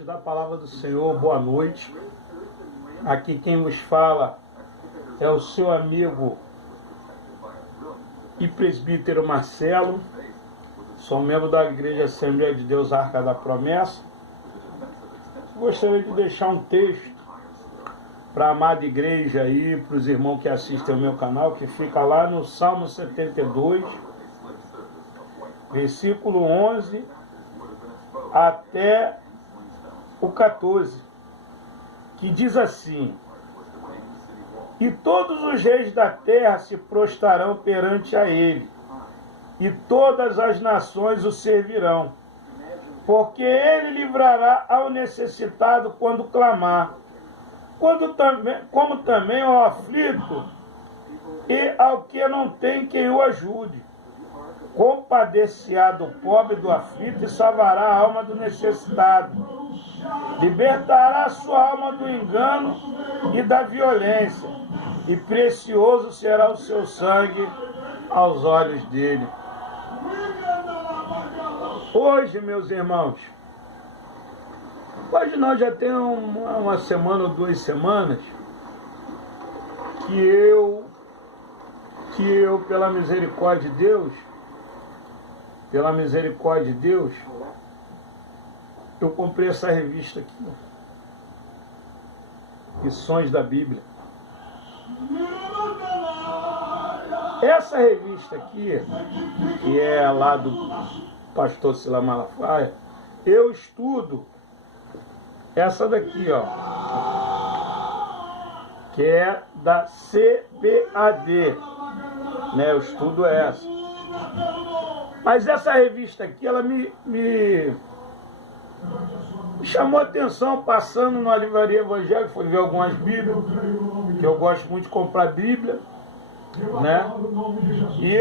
ouvintes da Palavra do Senhor, boa noite. Aqui quem vos fala é o seu amigo e presbítero Marcelo. Sou membro da Igreja Assembleia de Deus Arca da Promessa. Gostaria de deixar um texto para a amada igreja aí, para os irmãos que assistem ao meu canal, que fica lá no Salmo 72, versículo 11 até o 14, que diz assim: E todos os reis da terra se prostrarão perante a ele, e todas as nações o servirão, porque ele livrará ao necessitado quando clamar, como também ao aflito e ao que não tem quem o ajude. Compadecerá do pobre e do aflito e salvará a alma do necessitado. Libertará a sua alma do engano e da violência, e precioso será o seu sangue aos olhos dele. Hoje, meus irmãos, hoje nós já temos uma semana ou 2 semanas que eu, pela misericórdia de Deus, eu comprei essa revista aqui, Lições da Bíblia. Essa revista aqui, que é lá do pastor Silas Malafaia, eu estudo essa daqui, ó, que é da CPAD, né? Eu estudo essa. Mas essa revista aqui, ela me chamou a atenção, passando numa livraria evangélica, fui ver algumas Bíblias, que eu gosto muito de comprar Bíblia, né? E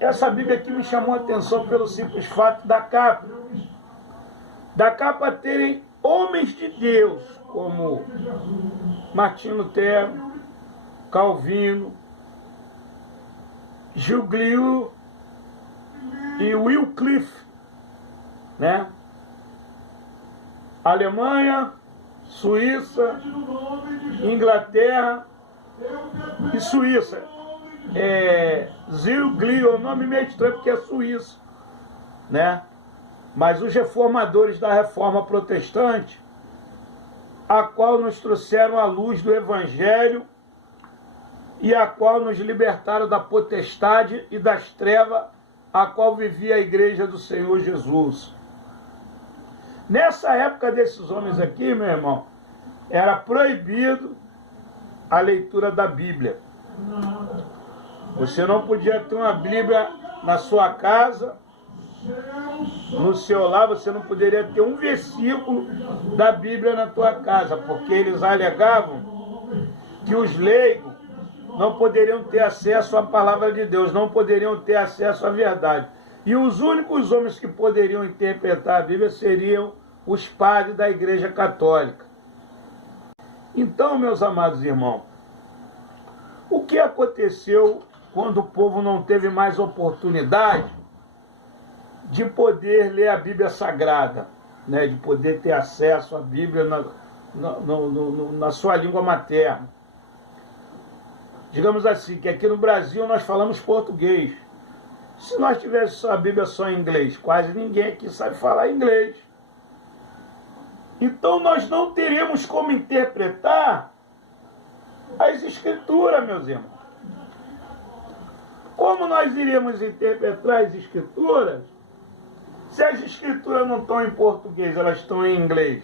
essa Bíblia aqui me chamou a atenção pelo simples fato da capa terem homens de Deus, como Martinho Lutero, Calvino, Giglio e Wycliffe, né? Alemanha, Suíça, Inglaterra e Suíça. Giglio é um nome meio estranho porque é suíço, né? Mas os reformadores da Reforma Protestante, a qual nos trouxeram a luz do Evangelho e a qual nos libertaram da potestade e das trevas a qual vivia a Igreja do Senhor Jesus. Nessa época desses homens aqui, meu irmão, era proibido a leitura da Bíblia. Você não podia ter uma Bíblia na sua casa, no seu lar, você não poderia ter um versículo da Bíblia na tua casa, porque eles alegavam que os leigos não poderiam ter acesso à palavra de Deus, não poderiam ter acesso à verdade. E os únicos homens que poderiam interpretar a Bíblia seriam os padres da Igreja Católica. Então, meus amados irmãos, o que aconteceu quando o povo não teve mais oportunidade de poder ler a Bíblia Sagrada, né, de poder ter acesso à Bíblia na sua língua materna? Digamos assim, que aqui no Brasil nós falamos português. Se nós tivéssemos a Bíblia só em inglês, quase ninguém aqui sabe falar inglês. Então nós não teríamos como interpretar as Escrituras, meus irmãos. Como nós iríamos interpretar as Escrituras se as Escrituras não estão em português, elas estão em inglês?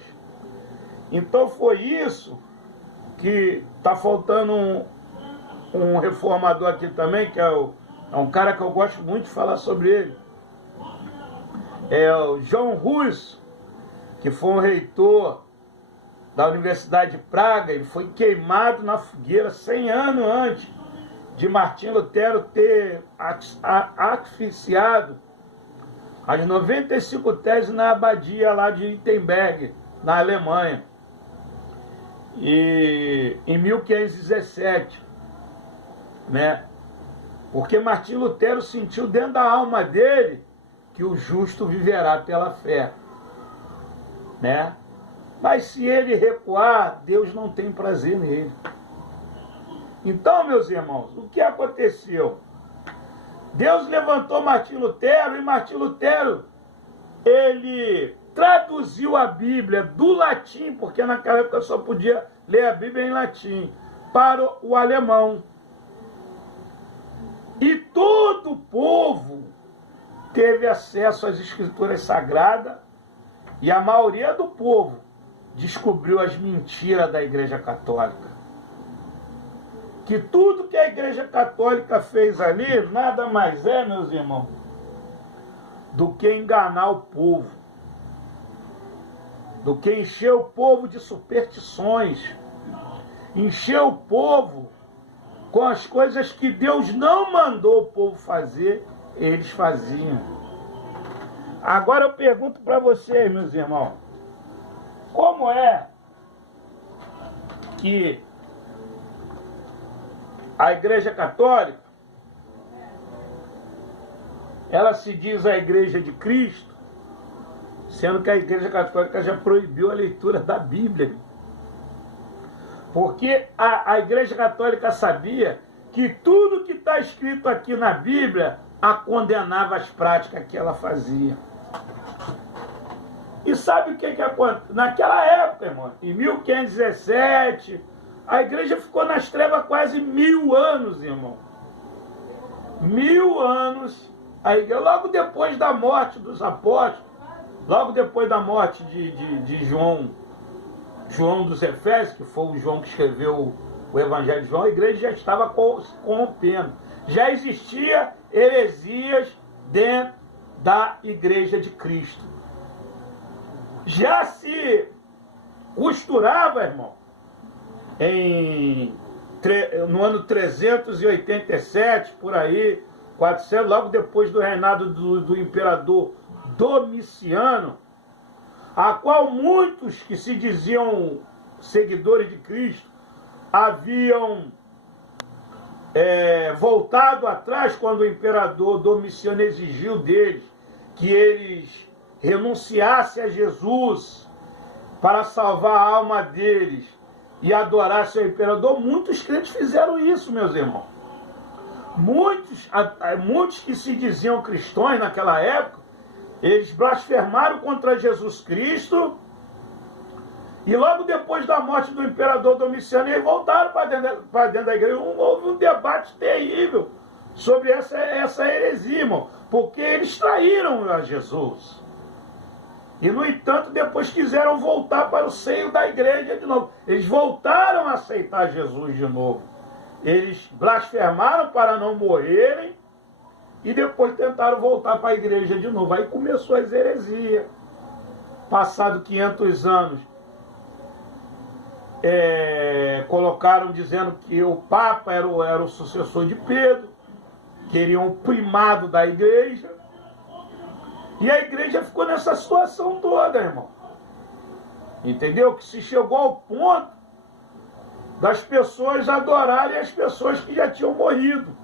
Então foi isso que está faltando um reformador aqui também, que é um cara que eu gosto muito de falar sobre ele. É o John Hus, que foi um reitor da Universidade de Praga. Ele foi queimado na fogueira 100 anos antes de Martinho Lutero ter asfixiado as 95 teses na abadia lá de Wittenberg, na Alemanha, e em 1517, né? Porque Martinho Lutero sentiu dentro da alma dele que o justo viverá pela fé. né? Mas se ele recuar, Deus não tem prazer nele. Então, meus irmãos, o que aconteceu? Deus levantou Martim Lutero, e Martim Lutero, ele traduziu a Bíblia do latim, porque naquela época só podia ler a Bíblia em latim, para o alemão. E todo o povo teve acesso às escrituras sagradas, e a maioria do povo descobriu as mentiras da Igreja Católica. Que tudo que a Igreja Católica fez ali, nada mais é, meus irmãos, do que enganar o povo, do que encher o povo de superstições, encher o povo com as coisas que Deus não mandou o povo fazer, eles faziam. Agora eu pergunto para vocês, meus irmãos, como é que a Igreja Católica, ela se diz a Igreja de Cristo, sendo que a Igreja Católica já proibiu a leitura da Bíblia? Porque a Igreja Católica sabia que tudo que está escrito aqui na Bíblia a condenava as práticas que ela fazia. E sabe o que aconteceu? Naquela época, irmão, em 1517, a igreja ficou nas trevas quase 1000 anos, irmão. 1000 anos. A igreja, logo depois da morte dos apóstolos, logo depois da morte de João dos Efésios, que foi o João que escreveu o Evangelho de João, a igreja já estava se corrompendo. Já existia heresias dentro da Igreja de Cristo. Já se costurava, irmão, no ano 387, por aí, 400, logo depois do reinado do imperador Domiciano, a qual muitos que se diziam seguidores de Cristo haviam voltado atrás quando o imperador Domiciano exigiu deles que eles renunciassem a Jesus para salvar a alma deles e adorassem ao imperador. Muitos crentes fizeram isso, meus irmãos. Muitos que se diziam cristãos naquela época, eles blasfemaram contra Jesus Cristo, e logo depois da morte do imperador Domiciano, eles voltaram para dentro da igreja. Houve um debate terrível sobre essa heresia, irmão, porque eles traíram a Jesus. E, no entanto, depois quiseram voltar para o seio da igreja de novo. Eles voltaram a aceitar Jesus de novo. Eles blasfemaram para não morrerem e depois tentaram voltar para a igreja de novo. Aí começou as heresias. Passado 500 anos, colocaram dizendo que o Papa era o sucessor de Pedro, queriam o primado da igreja. E a igreja ficou nessa situação toda, irmão. Entendeu? Que se chegou ao ponto das pessoas adorarem as pessoas que já tinham morrido.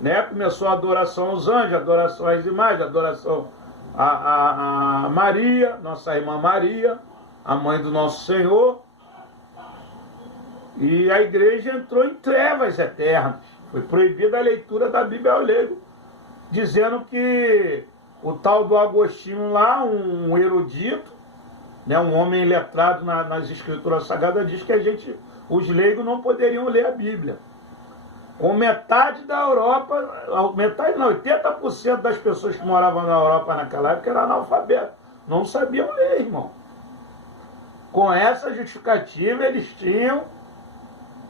Né? Começou a adoração aos anjos, a adoração às imagens, a adoração a Maria, nossa irmã Maria, a mãe do nosso Senhor. E a igreja entrou em trevas eternas. Foi proibida a leitura da Bíblia ao leigo, dizendo que o tal do Agostinho lá, um erudito, né, um homem letrado nas escrituras sagradas, diz que os leigos não poderiam ler a Bíblia. Com metade da Europa, 80% das pessoas que moravam na Europa naquela época eram analfabetos, não sabiam ler, irmão. Com essa justificativa eles tinham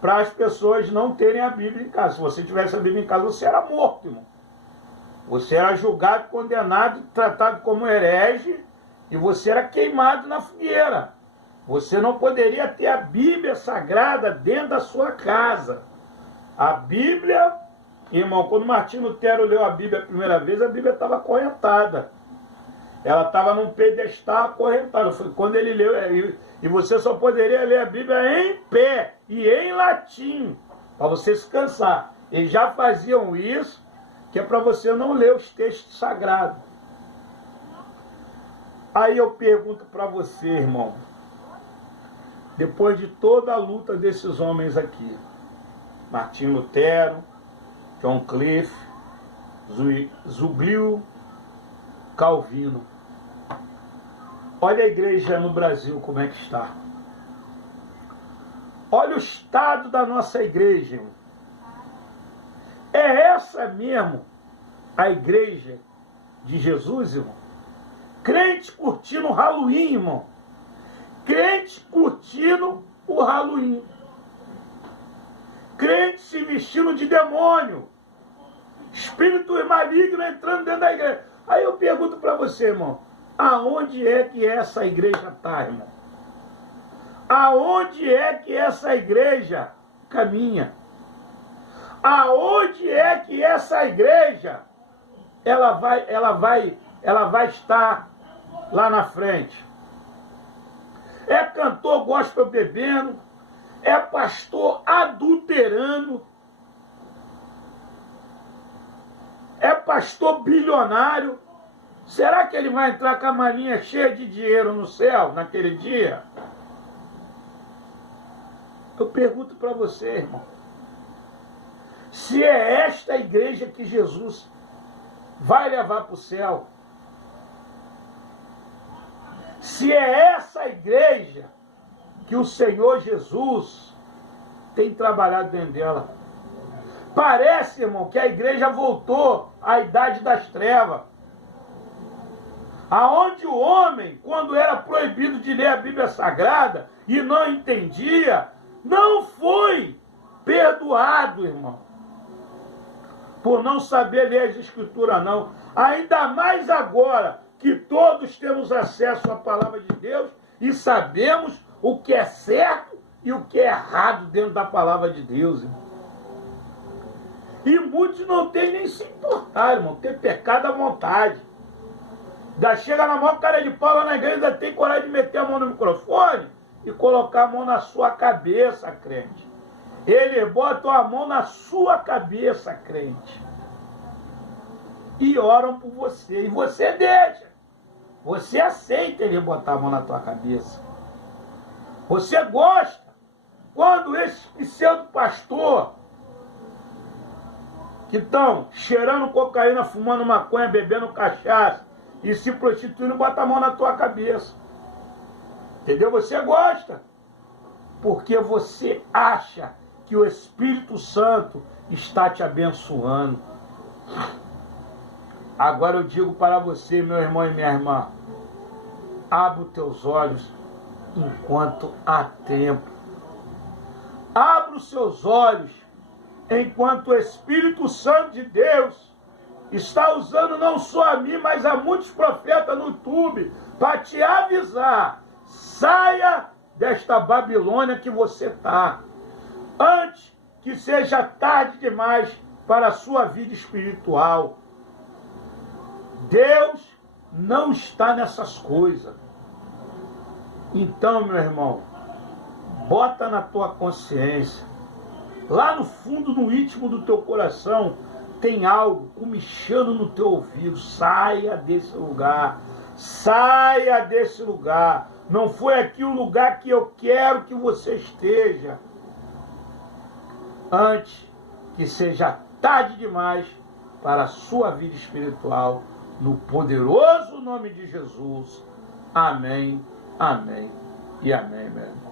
para as pessoas não terem a Bíblia em casa. Se você tivesse a Bíblia em casa, você era morto, irmão. Você era julgado, condenado, tratado como herege, e você era queimado na fogueira. Você não poderia ter a Bíblia Sagrada dentro da sua casa. A Bíblia, irmão, quando Martim Lutero leu a Bíblia a primeira vez, a Bíblia estava acorrentada. Ela estava num pedestal acorrentada. Foi quando ele leu, e você só poderia ler a Bíblia em pé e em latim, para você se cansar. Eles já faziam isso, que é para você não ler os textos sagrados. Aí eu pergunto para você, irmão, depois de toda a luta desses homens aqui, Martinho Lutero, John Cliff, Zuglio, Calvino, olha a igreja no Brasil como é que está. Olha o estado da nossa igreja, irmão. É essa mesmo a igreja de Jesus, irmão? Crente curtindo o Halloween, irmão. Crente curtindo o Halloween. Crente se vestindo de demônio. Espírito maligno entrando dentro da igreja. Aí eu pergunto para você, irmão, aonde é que essa igreja está, irmão? Aonde é que essa igreja caminha? Aonde é que essa igreja ela vai estar lá na frente? É cantor gospel bebendo, é pastor adulterando, é pastor bilionário. Será que ele vai entrar com a malinha cheia de dinheiro no céu naquele dia? Eu pergunto para você, irmão, se é esta igreja que Jesus vai levar para o céu, se é essa igreja que o Senhor Jesus tem trabalhado dentro dela. Parece, irmão, que a igreja voltou à idade das trevas, aonde o homem, quando era proibido de ler a Bíblia Sagrada e não entendia, não foi perdoado, irmão, por não saber ler as Escrituras, não. Ainda mais agora que todos temos acesso à palavra de Deus e sabemos o que é certo e o que é errado dentro da palavra de Deus, irmão. E muitos não têm nem se importar, irmão, tem pecado à vontade. Já chega na maior cara de pau lá na igreja, ainda tem coragem de meter a mão no microfone e colocar a mão na sua cabeça, crente. Eles botam a mão na sua cabeça, crente, e oram por você. E você deixa. Você aceita ele botar a mão na tua cabeça. Você gosta quando esses pseudo-pastor que estão cheirando cocaína, fumando maconha, bebendo cachaça e se prostituindo, bota a mão na tua cabeça. Entendeu? Você gosta. Porque você acha que o Espírito Santo está te abençoando. Agora eu digo para você, meu irmão e minha irmã, abra os teus olhos enquanto há tempo. Abra os seus olhos enquanto o Espírito Santo de Deus está usando não só a mim, mas a muitos profetas no YouTube para te avisar. Saia desta Babilônia que você está, antes que seja tarde demais para a sua vida espiritual. Deus não está nessas coisas. Então, meu irmão, bota na tua consciência, lá no fundo, no íntimo do teu coração, tem algo comichando no teu ouvido. Saia desse lugar. Saia desse lugar. Não foi aqui o lugar que eu quero que você esteja. Antes que seja tarde demais para a sua vida espiritual. No poderoso nome de Jesus. Amém, amém e amém, meu irmão.